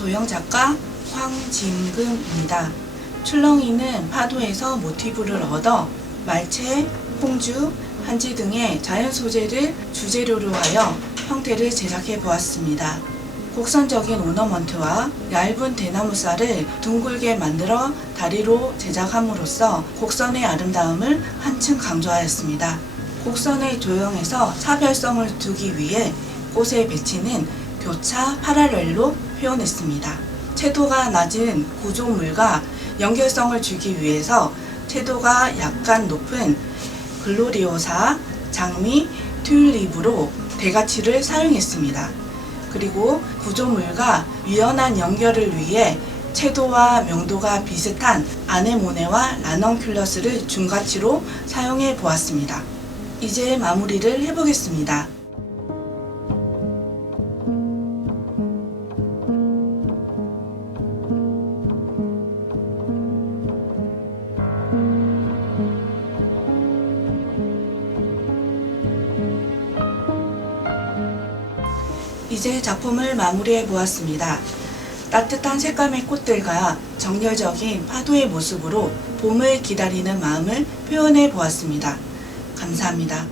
조형 작가 황진금입니다. 출렁이는 파도에서 모티브를 얻어 말체, 홍주, 한지 등의 자연 소재를 주재료로 하여 형태를 제작해 보았습니다. 곡선적인 오너먼트와 얇은 대나무 쌀을 둥글게 만들어 다리로 제작함으로써 곡선의 아름다움을 한층 강조하였습니다. 곡선의 조형에서 차별성을 두기 위해 꽃의 배치는 교차 파랄렐로 표현했습니다. 채도가 낮은 구조물과 연결성을 주기 위해서 채도가 약간 높은 글로리오사, 장미, 튤립으로 대가치를 사용했습니다. 그리고 구조물과 유연한 연결을 위해 채도와 명도가 비슷한 아네모네와 라넌큘러스를 중가치로 사용해 보았습니다. 이제 마무리를 해보겠습니다. 이제 작품을 마무리해 보았습니다. 따뜻한 색감의 꽃들과 정열적인 파도의 모습으로 봄을 기다리는 마음을 표현해 보았습니다. 감사합니다.